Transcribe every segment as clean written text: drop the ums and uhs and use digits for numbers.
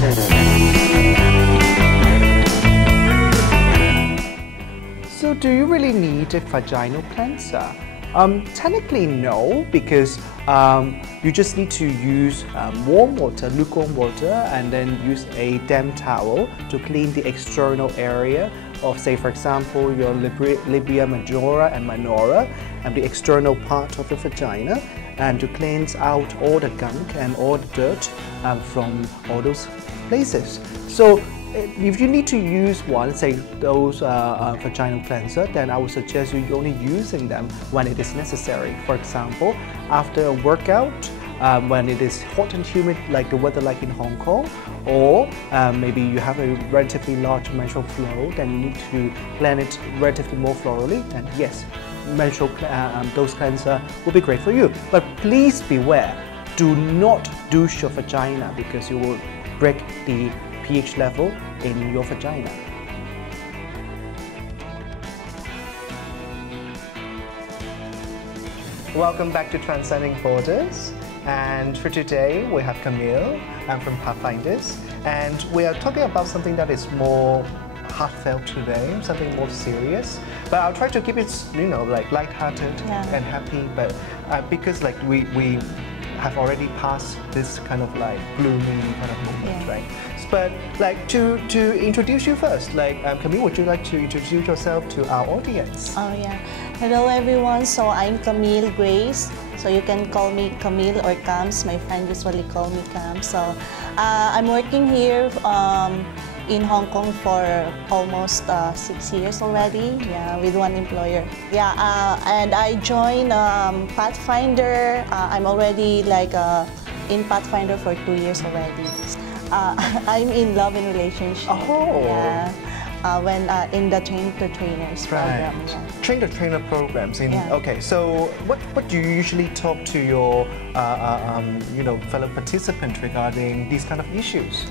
So do you really need a vaginal cleanser? Technically no, because you just need to use warm water, lukewarm water, and then use a damp towel to clean the external area of, say for example, your labia majora and minora, and the external part of the vagina, and to cleanse out all the gunk and all the dirt from all those places. So if you need to use one, say those vaginal cleanser, then I would suggest you only using them when it is necessary. For example, after a workout, when it is hot and humid like the weather like in Hong Kong, or maybe you have a relatively large menstrual flow, then you need to cleanse it relatively more thoroughly, then yes, menstrual dose cleanser will be great for you. But please beware, do not douche your vagina because you will break the pH level in your vagina. Welcome back to Transcending Borders, and for today we have Camille. I'm from Pathfinders, and we are talking about something that is more heartfelt today, something more serious. But I'll try to keep it, you know, like lighthearted and happy. But because like we have already passed this kind of like gloomy kind of moment, right? But like to introduce you first, like Camille, would you like to introduce yourself to our audience? Oh yeah, hello everyone. So I'm Camille Grace. So you can call me Camille or Cams. My friend usually call me Cam. So I'm working here in Hong Kong for almost 6 years already. Yeah, with one employer. Yeah, and I joined Pathfinder. I'm already like in Pathfinder for 2 years already. I'm in love and relationship. Oh. Yeah. When in the Train the Trainers program. Yeah. Train the Trainer programs. Okay, so what do you usually talk to your you know, fellow participants regarding these kind of issues?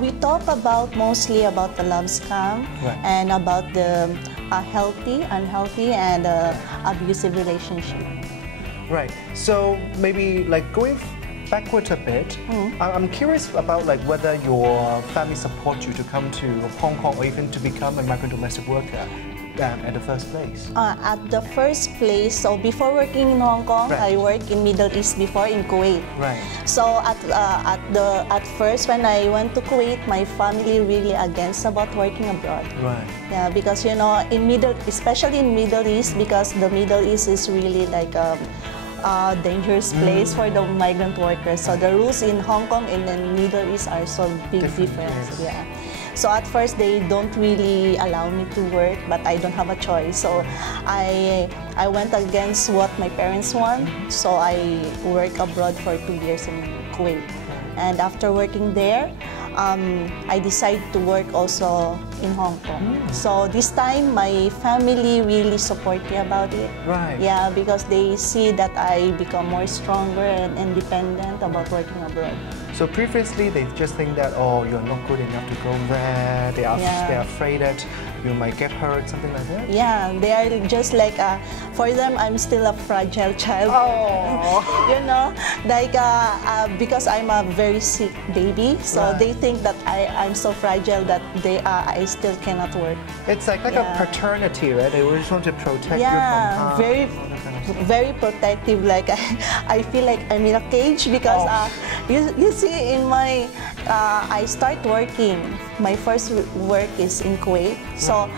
We talk about mostly about the love scam and about the healthy, unhealthy, and abusive relationship. Right. So maybe like going backwards a bit, I'm curious about like whether your family supports you to come to Hong Kong or even to become a migrant domestic worker at the first place. At the first place, so before working in Hong Kong, I worked in Middle East before in Kuwait. Right. So at first when I went to Kuwait, my family really against about working abroad. Right. Yeah, because you know especially in Middle East, because the Middle East is really like dangerous place for the migrant workers. So the rules in Hong Kong and the Middle East are so big difference. Yeah. So at first they don't really allow me to work, but I don't have a choice. So I went against what my parents want. So I worked abroad for 2 years in Kuwait. And after working there, I decided to work also in Hong Kong. So this time, my family really support me about it. Right. Yeah, because they see that I become more stronger and independent about working abroad. So previously, they just think that, oh, you're not good enough to go there. They're afraid that you might get hurt, something like that? Yeah, they are just like, for them, I'm still a fragile child. Oh. You know, like, because I'm a very sick baby, so they think that I'm so fragile that I still cannot work. It's like a paternity, right? They just want to protect you from harm. Very protective. Like I feel like I'm in a cage because you see in my I start working. My first work is in Kuwait, so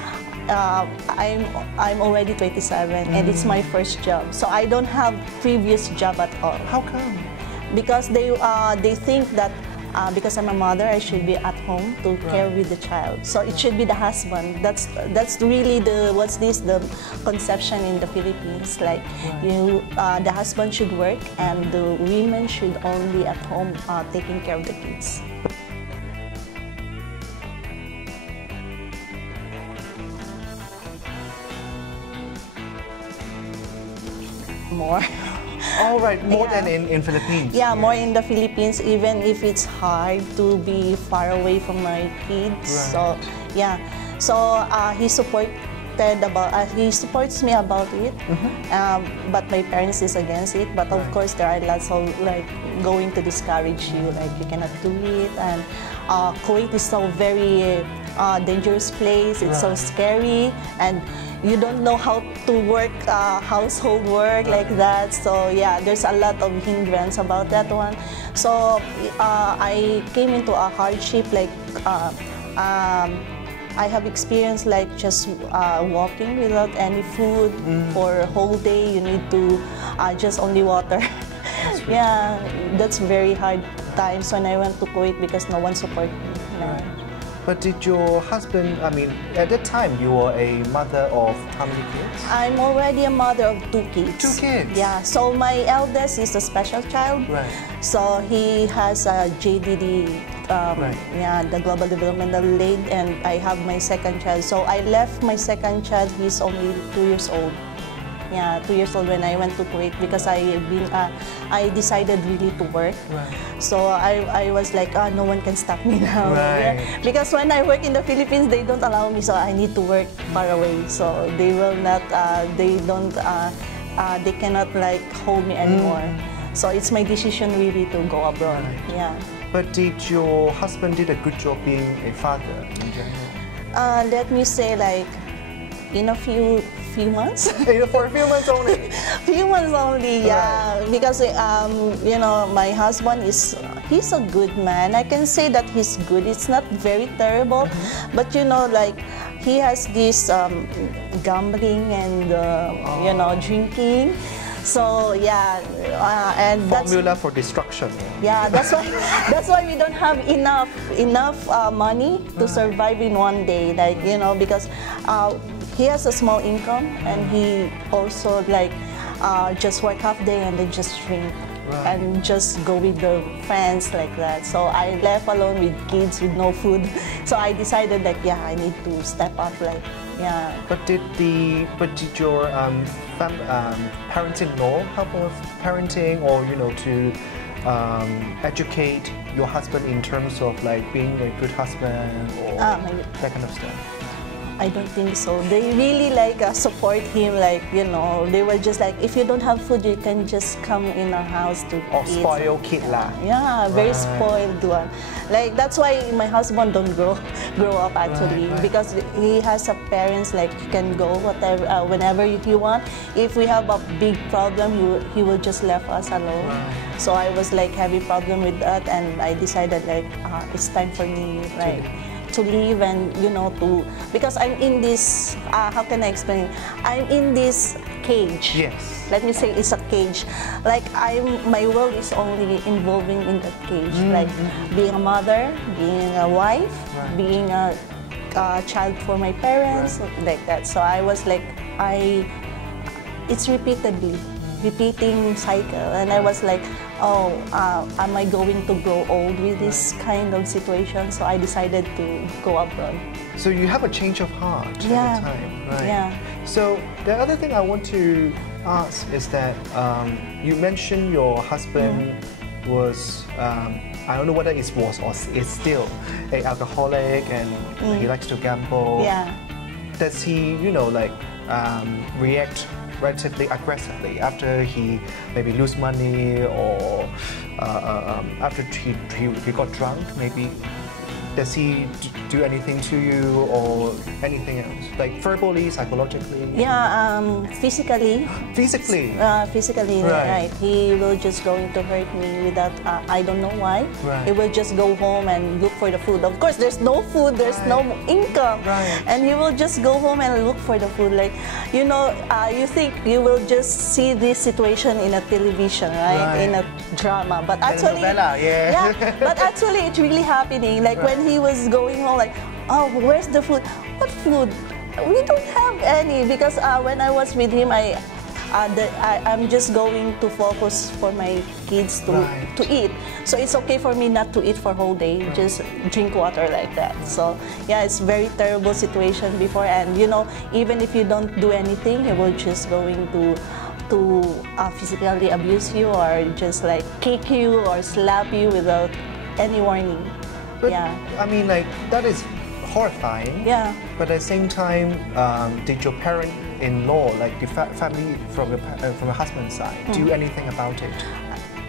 I'm already 27 and it's my first job. So I don't have previous job at all. How come? Because they think that because I'm a mother, I should be at home to care with the child. So it should be the husband. That's really the conception in the Philippines. Like the husband should work and the women should only at home taking care of the kids. More. All right, more than in Philippines. Yeah, more in the Philippines, even if it's hard to be far away from my kids. So yeah, so he supports me about it. But my parents is against it. But of course, there are lots of like going to discourage you, like you cannot do it, and Kuwait is so very dangerous place. It's so scary, and you don't know how to work household work like that. So yeah, there's a lot of hindrance about that one. So I came into a hardship, like I have experienced like just walking without any food for a whole day. You need to just only water. Yeah, that's very hard times when I went to Kuwait because no one supported me. Yeah. Right. But did your husband, I mean, at that time you were a mother of how many kids? I'm already a mother of 2 kids. 2 kids? Yeah, so my eldest is a special child. Right. So he has a JDD, yeah, the Global Developmental Aid, and I have my second child. So I left my second child, he's only 2 years old. Yeah, 2 years old when I went to Kuwait because I decided really to work. Right. So I was like, no one can stop me now. Right. Yeah. Because when I work in the Philippines, they don't allow me, so I need to work far away. So they will not, they cannot like hold me anymore. So it's my decision really to go abroad. Right. Yeah. But did your husband did a good job being a father in general? Let me say, like, in a few months. For a few months only? Few months only, yeah. Right. Because, you know, my husband he's a good man. I can say that he's good. It's not very terrible. But, you know, like, he has this gambling and, you know, drinking. So yeah, and formula for destruction. Yeah, that's why we don't have enough money to survive in one day. Like, you know, because he has a small income, and he also like just work half day and then just drink. Right. And just go with the friends like that. So I left alone with kids with no food. So I decided like, yeah, I need to step up, like, yeah. But did your parents-in-law help with parenting, or you know, to educate your husband in terms of like being a good husband or that kind of stuff? I don't think so. They really like support him, like, you know, they were just like, if you don't have food, you can just come in our house to eat. Spoiled kid lah. Yeah, very spoiled one. Like, that's why my husband don't grow up actually, because he has a parents, like, he can go whatever whenever he want. If we have a big problem, he will just left us alone. So I was like having problem with that, and I decided like it's time for me, like, to leave, and you know, because I'm in this how can I explain? I'm in this cage. Yes. Let me say it's a cage. Like, my world is only involving in that cage. Like being a mother, being a wife, being a child for my parents, like that. So I was like, it's repeating cycle, and I was like, oh, am I going to grow old with this kind of situation? So I decided to go abroad. So you have a change of heart at the time, right? Yeah. So the other thing I want to ask is that you mentioned your husband was, I don't know whether it was or is still an alcoholic, and he likes to gamble. Yeah. Does he, you know, like react relatively aggressively after he maybe lose money, or after he got drunk, maybe? Does he do anything to you or anything else? Like verbally, psychologically? Yeah, physically. Physically? Physically, right. He will just going to hurt me without, I don't know why. He will just go home and look for the food. Of course, there's no food, there's no income. And he will just go home and look for the food. Like, you know, you think you will just see this situation in a television, right? In a drama. But actually, but actually it's really happening. Like when he was going home, like, oh, where's the food? What food? We don't have any, because when I was with him, I'm just going to focus for my kids to eat. So it's okay for me not to eat for whole day, just drink water like that. So yeah, it's very terrible situation before, and you know, even if you don't do anything, he will just going to physically abuse you, or just like kick you or slap you without any warning. But, I mean, like, that is horrifying. Yeah. But at the same time, did your parent-in-law, like the family from your husband's side, do anything about it?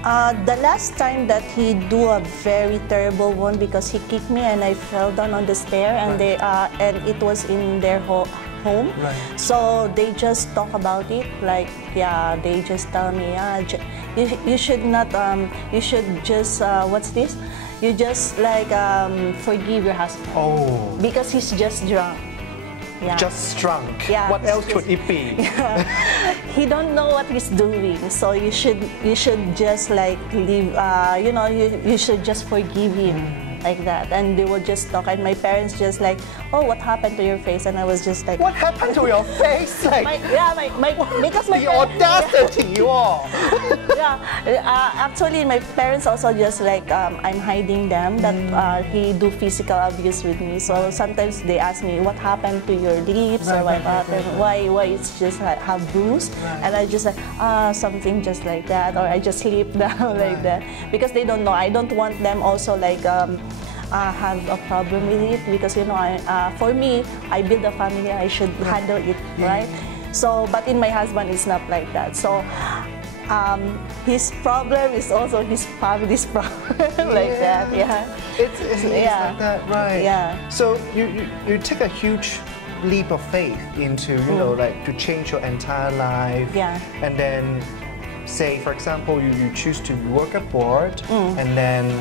The last time that he do a very terrible one because he kicked me and I fell down on the stair and and it was in their home. Right. So they just talk about it, like they just tell me, you should not, you should just what's this? You just like forgive your husband. Oh. Because he's just drunk. Yeah. Just drunk. Yeah. What else could it be? He don't know what he's doing, so you should just like leave. You know, you should just forgive him. Like that, and they would just talk, and my parents just like, oh, what happened to your face? And I was just like, what happened to your face? Like, because my the audacity, actually, my parents also just like, I'm hiding them that he do physical abuse with me. So sometimes they ask me, what happened to your lips, or what happened? Why it's just like have bruise? And I just like, something just like that, or I just sleep down like that, because they don't know. I don't want them also like. Have a problem with it, because you know, for me, I build a family, I should handle it, right? So, but in my husband, it's not like that. So, his problem is also his family's problem, like that. Yeah, it's like that, right? Yeah. So you take a huge leap of faith into you know, like to change your entire life. Yeah. And then, say for example, you choose to work abroad, and then.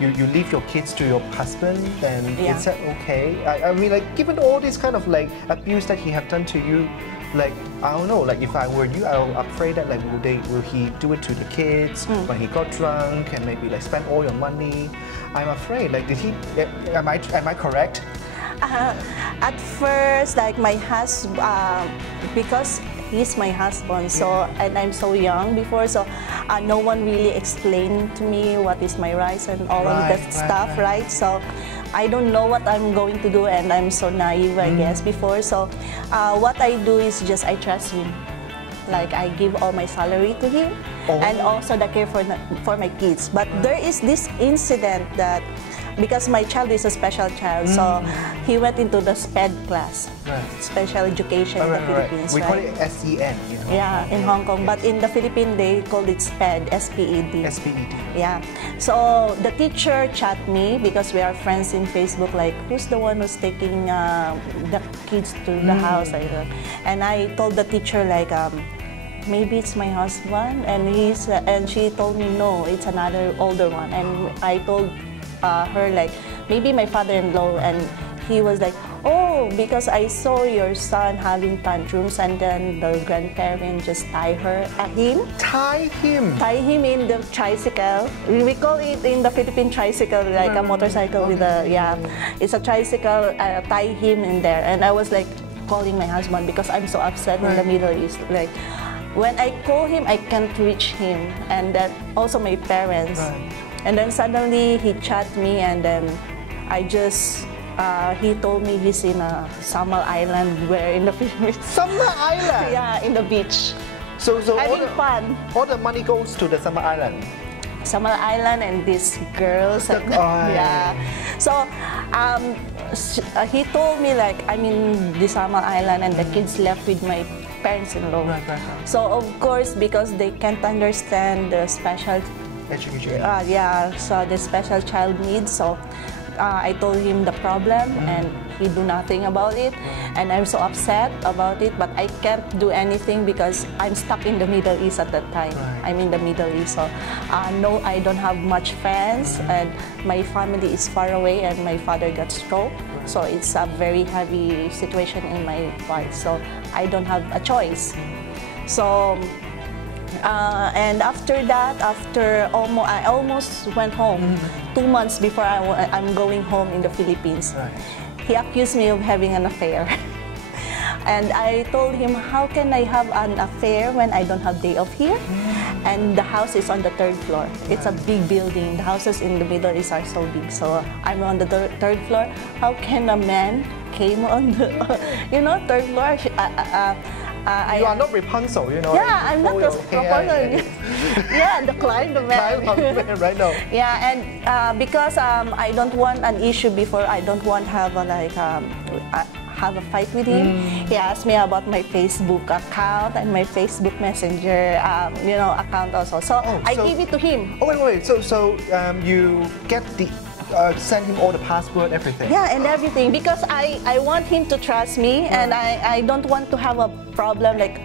You leave your kids to your husband, then is that okay? I mean, like, given all this kind of like abuse that he have done to you, like, I don't know, like if I were you, I'm afraid that like will he do it to the kids when he got drunk and maybe like spend all your money? I'm afraid, like, did he? Am I correct? At first, like my husband, because he's my husband, so and I'm so young before, so no one really explained to me what is my rights and all of that stuff, right? So I don't know what I'm going to do, and I'm so naive, I guess, before. So what I do is just I trust him. Like I give all my salary to him, and also the care for my kids. But there is this incident that. Because my child is a special child, so he went into the SPED class, special education in the Philippines. We call it SEN, you know? Yeah, in Hong Kong, but in the Philippines they call it SPED, S-P-E-D. S-P-E-D. Yeah. So the teacher chat me because we are friends in Facebook. Like, who's the one who's taking the kids to the house? And I told the teacher like. Maybe it's my husband, and she told me no, it's another older one, and I told her like maybe my father-in-law, and he was like, oh, because I saw your son having tantrums, and then the grandparent just tie him in the tricycle. We call it in the Philippine tricycle, like a motorcycle with a it's a tricycle. Tie him in there, and I was like calling my husband because I'm so upset in the Middle East, like. When I call him, I can't reach him, and then also my parents. And then suddenly he chat me, and then I just, he told me he's in a Samal Island, where in the Philippines. Samal Island? Yeah, in the beach. So having fun. All the money goes to the Samal Island? Samal Island and these girls. Yeah. So he told me like, I'm in the Samal Island, and the kids left with my parents-in-law. So of course, because they can't understand the special education. So the special child needs. So I told him the problem, and he do nothing about it, and I'm so upset about it. But I can't do anything because I'm stuck in the Middle East at that time. I'm in the Middle East, so no, I don't have much friends, and my family is far away, and my father got stroke. So it's a very heavy situation in my life. So I don't have a choice. So and after that, I almost went home 2 months before I'm going home in the Philippines. He accused me of having an affair. And I told him, how can I have an affair when I don't have day off here? And the house is on the 3rd floor. It's a big building. The houses in the Middle East are so big. So I'm on the 3rd floor. How can a man came on the, 3rd floor? You are not Rapunzel, you know. Yeah, I'm not Rapunzel. Yeah, the Climb the Man. Right now. Yeah, and because I don't want an issue before, I don't want to have have a fight with him. He asked me about my Facebook account and my Facebook Messenger, you know, account also. So I gave it to him. Oh wait. So you get the send him all the password, everything. Yeah, and everything, because I want him to trust me, and I don't want to have a problem like,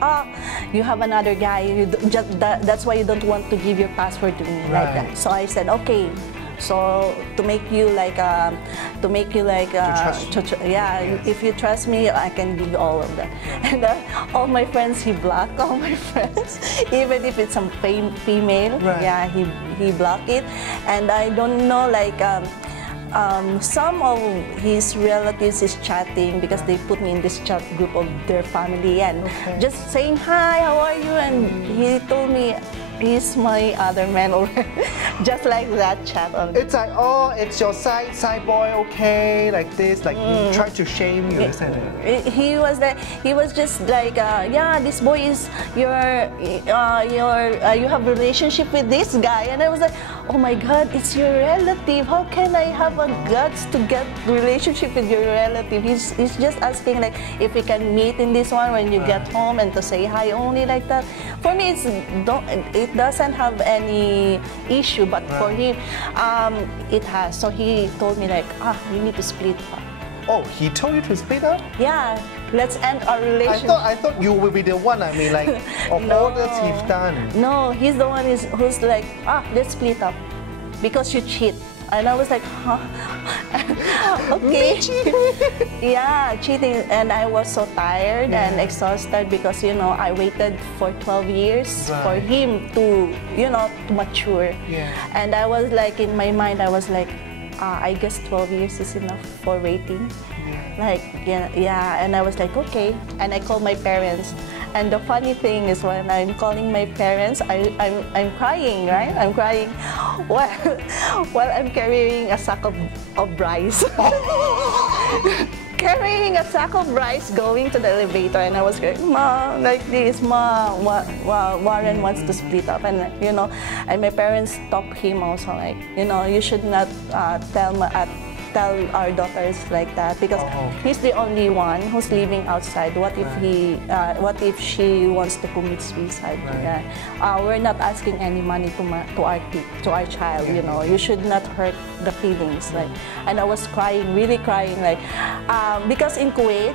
you have another guy, that's why you don't want to give your password to me, like that. So I said, okay. So to make you like, if you trust me, I can give all of that. And all my friends, he blocked all my friends, even if it's some female. Yeah, he blocked it, and I don't know, like some of his relatives is chatting because they put me in this chat group of their family and just saying hi, how are you? And he told me he's my other man already. Just like that chat on. It's like, oh, it's your side boy, okay, like this, like trying to shame you, isn't it? He was just like, yeah, this boy is you have a relationship with this guy, and I was like, oh my God, it's your relative. How can I have a guts to get relationship with your relative? He's just asking like if we can meet in this one when you get home and to say hi only like that. For me, it doesn't have any issue, but for him, it has. So he told me like, we need to split up. Oh, he told you to split up? Yeah, let's end our relationship. I thought you will be the one. I mean, like, of all that he's done. No, he's the one who's like, let's split up because you cheat. And I was like, huh? Okay. Yeah, cheating. And I was so tired and exhausted because, you know, I waited for 12 years for him to, you know, to mature. And I was like, in my mind, I was like, I guess 12 years is enough for waiting. Like, and I was like, okay. And I called my parents. And the funny thing is when I'm calling my parents, I'm crying, right? I'm crying while I'm carrying a sack of rice. Carrying a sack of rice going to the elevator, and I was like, Mom, like this, Mom, Warren wants to split up, and you know, and my parents stopped him also, like, you know, you should not tell our daughters like that because he's the only one who's living outside. What if she wants to commit suicide? We're not asking any money to our child. You know, you should not hurt the feelings. Like, and I was crying, really crying, like because in Kuwait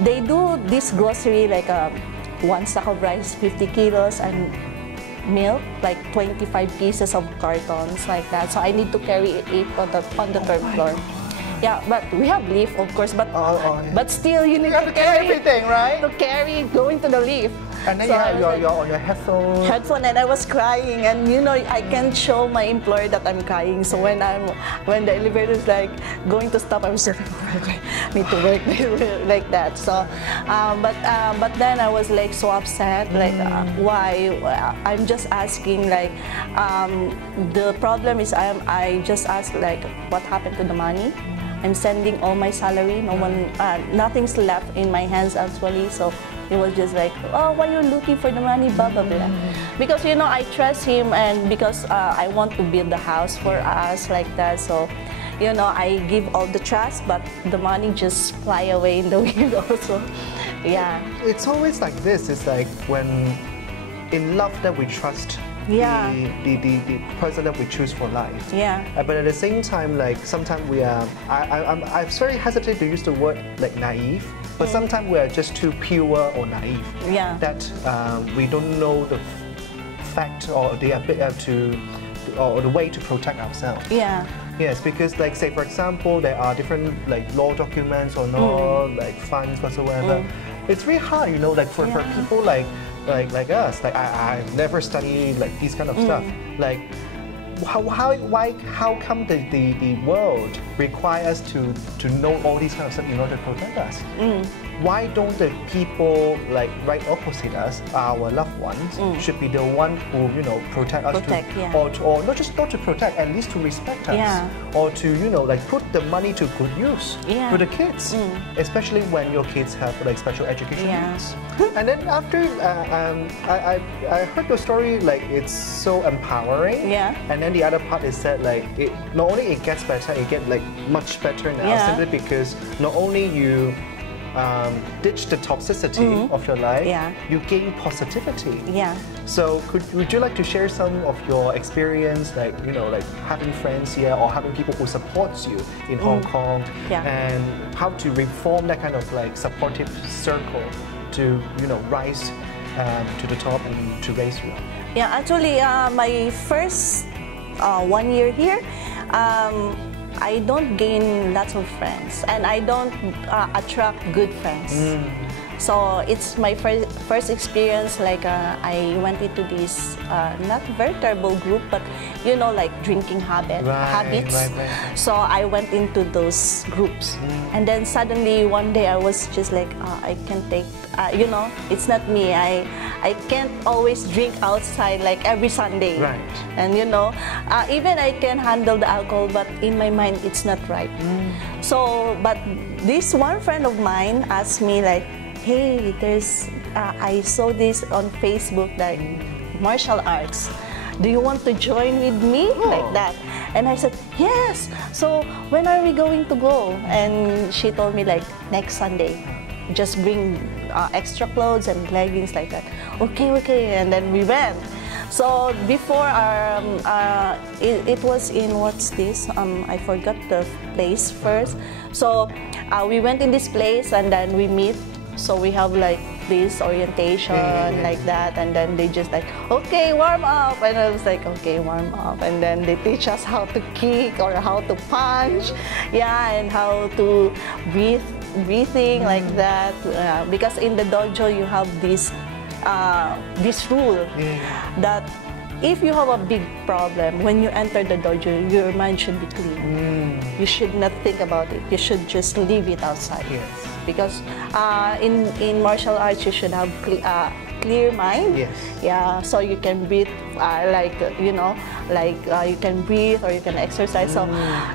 they do this grocery like one sack of rice, 50 kilos, and milk, like 25 pieces of cartons like that. So I need to carry it on the third floor. Yeah, but we have lift, of course, but still you need to carry everything, right? To carry going to the lift. And then you're on your headphone. And I was crying, and you know, I can't show my employer that I'm crying. So when the elevator is like going to stop, I was just like, need to work like that. So, but then I was like so upset, like why? I'm just asking like, the problem is I just asked like, what happened to the money? I'm sending all my salary. No one, nothing's left in my hands actually. So it was just like, oh, why you're looking for the money, blah blah blah. Because you know I trust him, and because I want to build the house for us like that. So, you know, I give all the trust, but the money just fly away in the wind also. Yeah. It's always like this. It's like when in love that we trust. The person that we choose for life. But at the same time, like sometimes we are, I'm very hesitant to use the word like naive, but sometimes we are just too pure or naive. That we don't know the fact or the ability or the way to protect ourselves. Yes, because like say for example, there are different like law documents or no like funds whatsoever. It's really hard, you know, like for people like us, like I've never studied like these kind of stuff. Like how come the world requires us to know all these kind of stuff in order to protect us? Why don't the people like right opposite us, our loved ones, should be the one who, you know, protect us, or not to protect, at least to respect us, or to, you know, like put the money to good use to the kids, especially when your kids have like special education needs. And then after I heard the story, like it's so empowering. And then the other part is that like it not only it gets better, it gets like much better now simply because not only you ditch the toxicity of your life, Yeah. you gain positivity. Yeah. So would you like to share some of your experience, like, you know, like having friends here or having people who supports you in Hong Kong, Yeah. and how to reform that kind of like supportive circle to, you know, rise to the top and to raise you up? Yeah, actually, my first 1 year here, I don't gain lots of friends, and I don't attract good friends. So it's my first experience. Like I went into this not very terrible group, but you know, like drinking habits. Right. So I went into those groups, and then suddenly one day I was just like, I can't take. You know, it's not me. I can't always drink outside like every Sunday. Right. And you know, even I can handle the alcohol, but in my mind it's not right. So, but this one friend of mine asked me like, hey, I saw this on Facebook, like martial arts. Do you want to join with me? Like that. And I said, yes. So when are we going to go? And she told me like next Sunday. Just bring extra clothes and leggings like that. Okay. And then we went. So before it was in, what's this? I forgot the place first. So we went in this place and then we meet. So we have like this orientation like that, and then they just like, okay, warm up, and I was like, okay, warm up, and then they teach us how to kick or how to punch, and how to breathing like that, because in the dojo you have this rule that if you have a big problem, when you enter the dojo, your mind should be clean. You should not think about it. You should just leave it outside. Yes. Because in martial arts, you should have clear mind. Yes. Yeah, so you can breathe, you can breathe or you can exercise. So,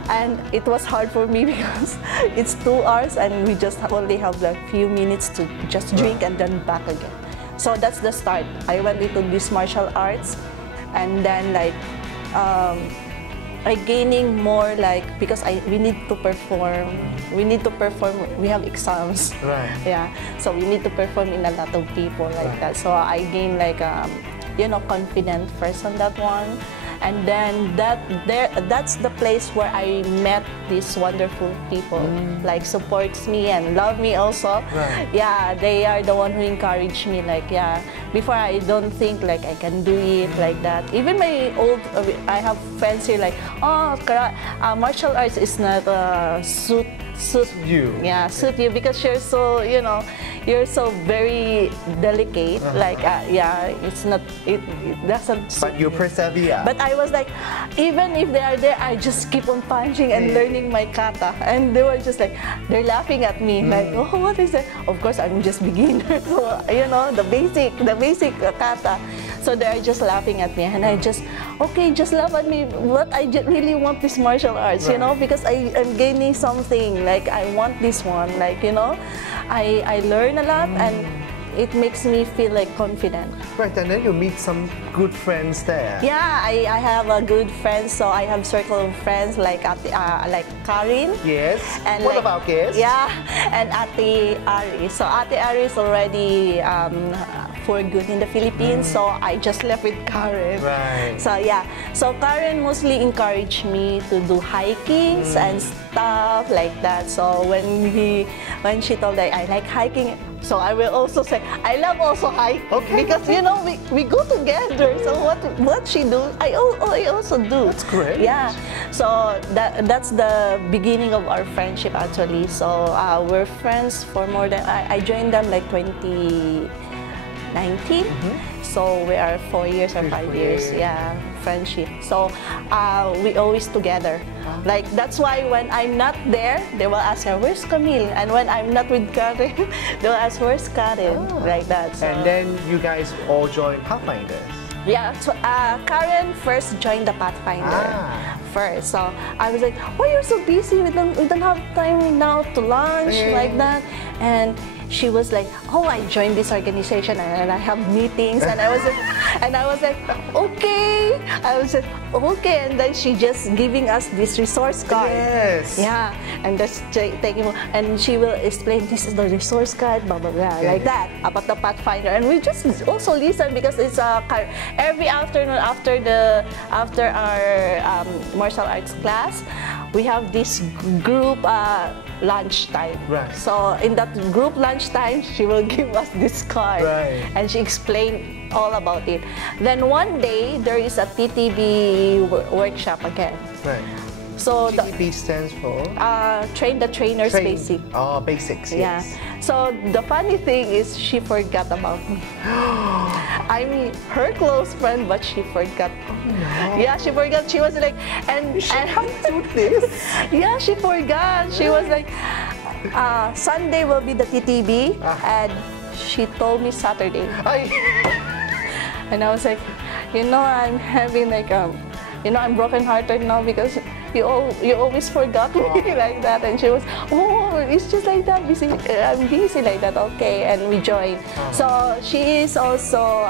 and it was hard for me because it's 2 hours and we just only have like few minutes to just drink and then back again. So that's the start. I went into this martial arts, and then like I gaining more, like, because we need to perform. We have exams. Right. Yeah. So we need to perform in a lot of people like that. So I gain like confident first on that one. And then that's the place where I met these wonderful people, like supports me and love me also. Right. Yeah, they are the one who encourage me. Like, before I don't think like I can do it like that. Even my I have friends here like, oh, martial arts is not suit you. Yeah, suit you because you're so, you're so very delicate. Like, it's not, it doesn't suit But you me. persevere. But I was like, even if they are there, I just keep on punching and learning my kata. And they were just like, they're laughing at me. Like, oh, what is that? Of course, I'm just beginner. So, the basic kata. So they're just laughing at me. And I just, okay, just laugh at me. But I really want this martial arts, because I'm gaining something. Like, I want this one. Like, I learn a lot and it makes me feel like confident. Right, and then you meet some good friends there. Yeah, I have a good friends. So I have circle of friends like Karin. Yes. And what like, about guests? Yeah, and Ate Ari. So Ate Ari is already for good in the Philippines. So I just left with Karen. Right. So yeah, so Karen mostly encouraged me to do hikings and stuff like that. So when she told me I like hiking, so I will also say I love also hike. Okay. Because we go together. So what she do, I also do. That's great. Yeah. So that's the beginning of our friendship actually. So we're friends for more than I joined them like 2019. So we are 4 years or 5 years. Yeah, friendship. So we always together. Like, that's why when I'm not there, they will ask her, where's Camille? And when I'm not with Karen, they'll ask, where's Karen? Like that. So. And then you guys all join Pathfinders. Yeah, so Karen first joined the Pathfinder first. So I was like, why you're so busy? We don't have time now to lunch like that. And she was like, oh, I joined this organization and I have meetings, and I was like, okay. I was like, okay, and then she just giving us this resource card. Yes. Yeah, and just taking, and she will explain, this is the resource card, blah blah blah, like that about the Pathfinder, and we just also listen because it's every afternoon after our martial arts class, we have this group lunchtime. Right. So in that group lunchtime, she will give us this card, right, and she explained all about it. Then one day there is a TTB workshop again. Right. So TTB stands for train the trainers basic. Oh, basics. Yeah. Yes. So the funny thing is she forgot about me. I'm her close friend, but she forgot. Oh, no. Yeah, she forgot. She was like, and how do this? Yeah, she forgot. She was like, Sunday will be the TTB, and she told me Saturday. And I was like, you know, I'm having like you know, I'm brokenhearted now because you always forgot me like that. And she was, oh, it's just like that. Busy, I'm busy like that. Okay, and we joined. So she is also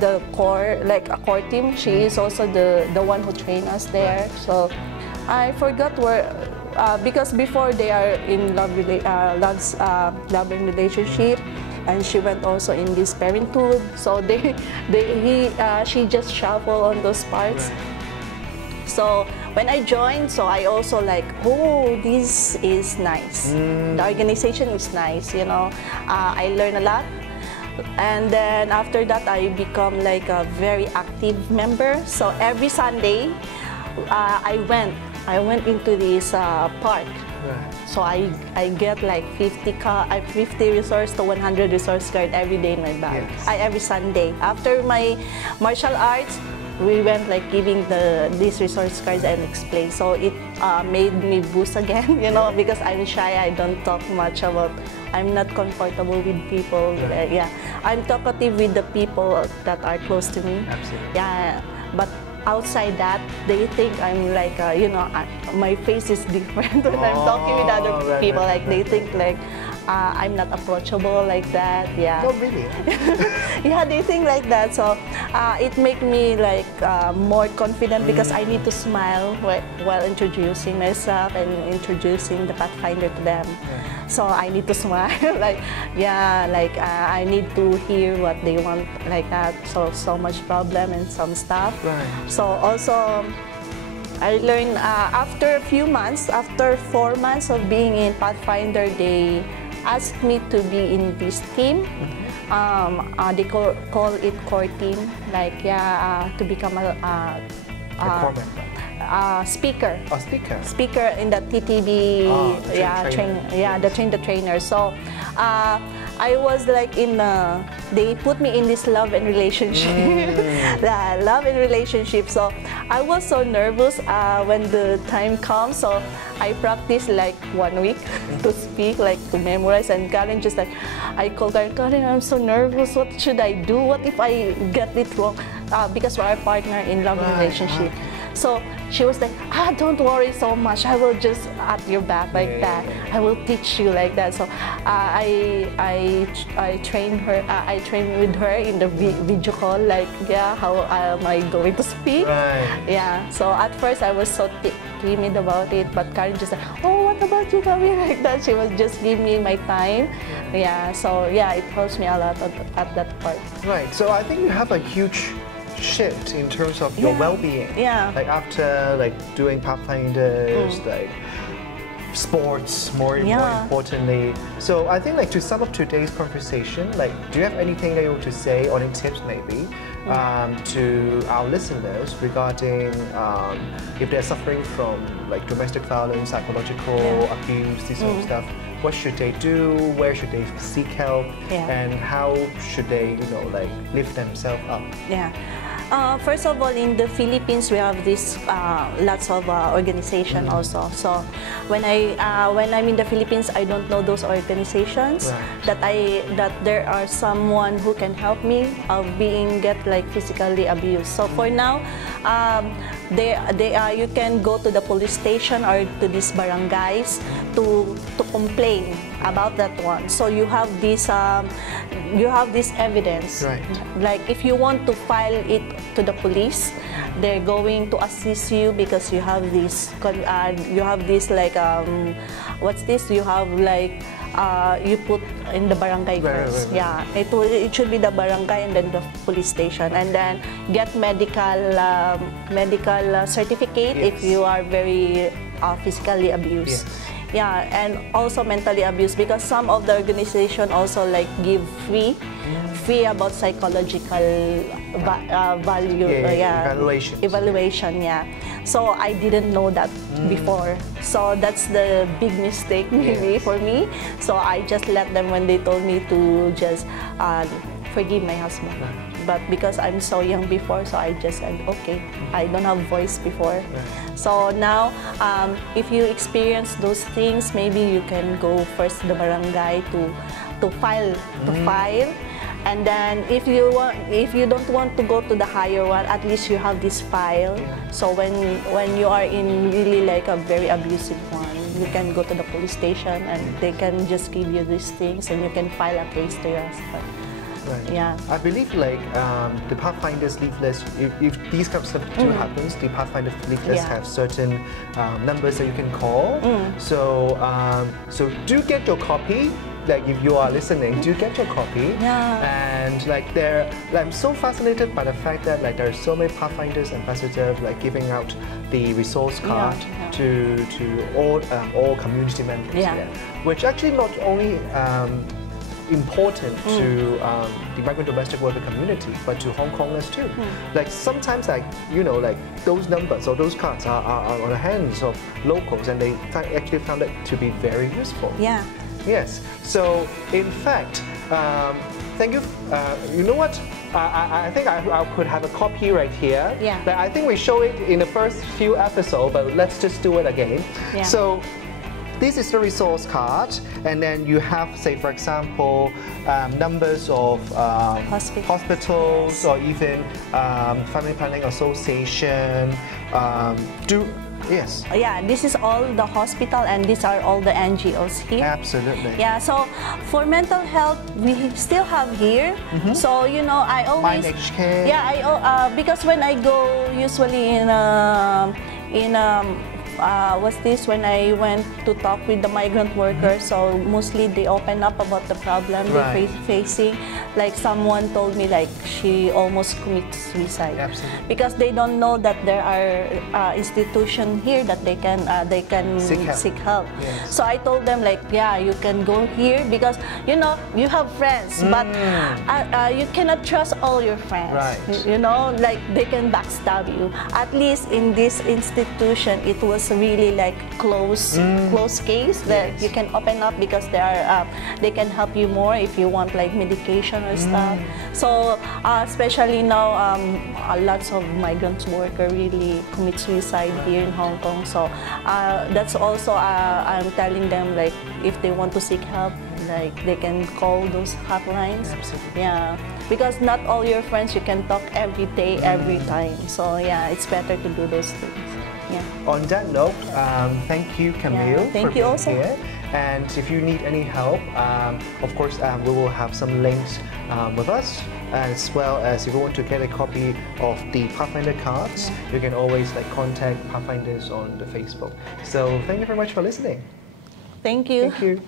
the core, like a core team. She is also the one who trained us there. So I forgot where. Because before they are in love and relationship, and she went also in this parenthood. So she just shuffled on those parts. Right. So when I joined, so I also like, oh, this is nice. The organization is nice, you know. I learned a lot. And then after that, I become like a very active member. So every Sunday, I went into this park. Right. So I get like 50 resource to 100 resource card every day in my bag. Yes. Every Sunday. After my martial arts, we went like giving these resource cards and explain. So it made me boost again, you know, because I'm shy. I don't talk much about. I'm not comfortable with people. Right. Yeah, I'm talkative with the people that are close to me. Absolutely. Yeah, but outside that, they think I'm like, you know, my face is different when I'm talking with other people. Like they think like I'm not approachable like that. Yeah. No, really. Yeah, they think like that. So it makes me like more confident because I need to smile while introducing myself and introducing the Pathfinder to them. Yeah. So I need to smile, like, yeah, like I need to hear what they want, like that. So much problem and some stuff. Right. So also, I learned after a few months, after 4 months of being in Pathfinder, they asked me to be in this team. They call it core team, like to become a core member. Speaker. Oh, speaker. Speaker in the TTB, train the trainer. So I was like they put me in this love and relationship, love and relationship. So I was so nervous when the time comes. So I practiced like 1 week to speak, like to memorize. And Karen just like, I called Karen, I'm so nervous. What should I do? What if I get it wrong? Because we're a partner in love and relationship. Okay. So she was like, don't worry so much. I will just at your back like that. I will teach you like that. So I trained her. I trained with her in the video call. Like, how am I going to speak? Right. Yeah. So at first I was so timid about it, but Karen just like, oh, what about you coming like that? She was just giving me my time. Yeah. So yeah, it helps me a lot at that part. Right. So I think you have a huge shift in terms of your well-being. Yeah. Like after like doing Pathfinders, like sports more importantly. So I think like to sum up today's conversation, like do you have anything that you want to say or any tips maybe to our listeners regarding if they're suffering from like domestic violence, psychological abuse, this sort of stuff? What should they do? Where should they seek help? And how should they, like lift themselves up? Yeah. First of all, in the Philippines, we have this lots of organization also. So when I'm in the Philippines, I don't know those organizations that there are someone who can help me of get like physically abused. So for now, you can go to the police station or to these barangays to complain about that one. So you have this evidence. Right. Like if you want to file it to the police, they're going to assist you because you have this like what's this? You have like you put in the barangay first. Right. Yeah, it should be the barangay and then the police station, and then get medical certificate if you are very physically abused. Yes. Yeah, and also mentally abused, because some of the organization also like give free about psychological value, evaluation. Yeah. So I didn't know that before. So that's the big mistake maybe for me. So I just let them when they told me to just forgive my husband. But because I'm so young before, so I just said, okay, I don't have voice before. So now, if you experience those things, maybe you can go first to the barangay to file. And then if you don't want to go to the higher one, at least you have this file. So when you are in really like a very abusive one, you can go to the police station and they can just give you these things and you can file a case to your husband. Right. Yeah. I believe like the Pathfinder's leaflets, if these kinds of stuff do happens, the Pathfinder leaflets have certain numbers that you can call. So so do get your copy. Like if you are listening, do get your copy. And like I'm so fascinated by the fact that like there are so many Pathfinders ambassadors like giving out the resource card to all community members, which actually not only important to the migrant domestic worker community, but to Hong Kongers too. Like sometimes, like like those numbers or those cards are on the hands of locals, and they actually found it to be very useful. Yeah. Yes. So in fact, thank you. You know what? I think I could have a copy right here. Yeah. But I think we show it in the first few episodes, but let's just do it again. Yeah. So this is the resource card, and then you have, say, for example, numbers of hospitals or even family planning association. Yes. Yeah, this is all the hospital and these are all the NGOs here. Absolutely. Yeah, so for mental health, we still have here. So, I always... Mind HK. Yeah, because when I go usually what's this, when I went to talk with the migrant workers, so mostly they open up about the problem they're facing. Like someone told me like she almost commits suicide. Absolutely. Because they don't know that there are institutions here that they can seek help. Yes. So I told them like, yeah, you can go here because you have friends, but you cannot trust all your friends. Right. Like they can backstab you. At least in this institution, it was really like close case that you can open up because they can help you more if you want like medication or stuff. So especially now, lots of migrant workers really commit suicide here in Hong Kong. So that's also I'm telling them like if they want to seek help, like they can call those hotlines. Absolutely. Yeah, because not all your friends you can talk every day, every time. So yeah, it's better to do those things. Yeah. On that note, thank you, Camille, thank for you being also. here. And if you need any help, of course, we will have some links with us, as well as if you want to get a copy of the Pathfinder cards, you can always contact Pathfinders on the Facebook. So thank you very much for listening. Thank you. Thank you.